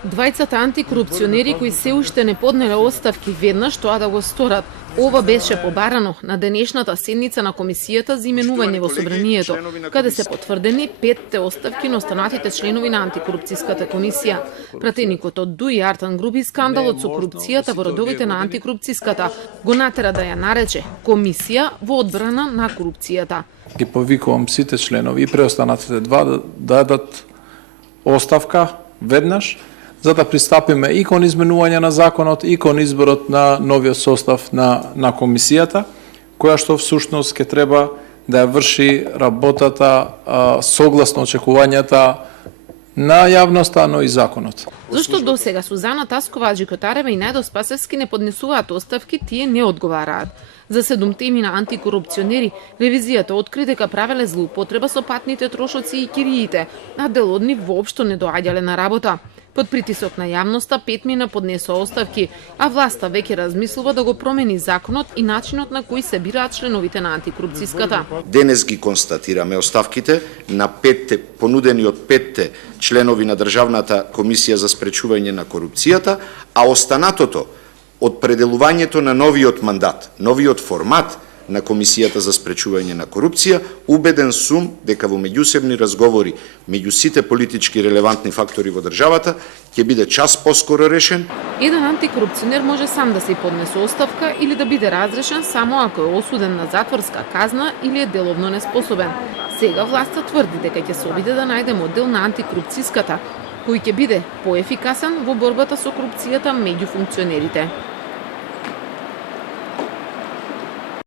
Двајцата антикорупционери кои се уште не поднеле оставки веднаш тоа да го сторат. Ова беше побарано на денешната седница на Комисијата за именување во Собранието, каде се потврдени 5 оставки на останатите членови на антикорупцијската комисија. Пратеникот од ДУИ Артан Груби скандалот со корупцијата во редовите на антикорупцијската го натера да ја нарече комисија во одбрана на корупцијата. Ги повикувам сите членови и преостанатите два да дадат оставка веднаш, за да пристапиме и кон изменување на законот и кон изборот на новиот состав на комисијата, која што всушност ќе треба да ја врши работата согласно очекувањата на јавноста, но и законот. Зошто до сега Сузана Таскова, Аџи Котарева и Најдо Спасевски не поднесуваат оставки, тие не одговараат. За 7 теми на антикорупционери, ревизијата откри дека правеле злоупотреба со патните трошоци и кириите, а дел од нив воопшто не доаѓале на работа. Под притисок на јавноста 5 мина поднесоа оставки, а власта веќе размислува да го промени законот и начинот на кој се бираат членовите на антикорупцијската. Денес ги констатираме оставките на 5 понудени од 5 членови на Државната комисија за спречување на корупцијата, а останатото од пределувањето на новиот мандат, новиот формат на Комисијата за спречување на корупција, убеден сум дека во меѓусебни разговори меѓу сите политички релевантни фактори во државата ќе биде час поскоро решен. Еден антикорупционер може сам да се поднесе оставка или да биде разрешен само ако е осуден на затворска казна или е деловно неспособен. Сега власта тврди дека ќе се обиде да најде модел на антикорупцијската, кој ќе биде поефикасен во борбата со корупцијата меѓу функционерите.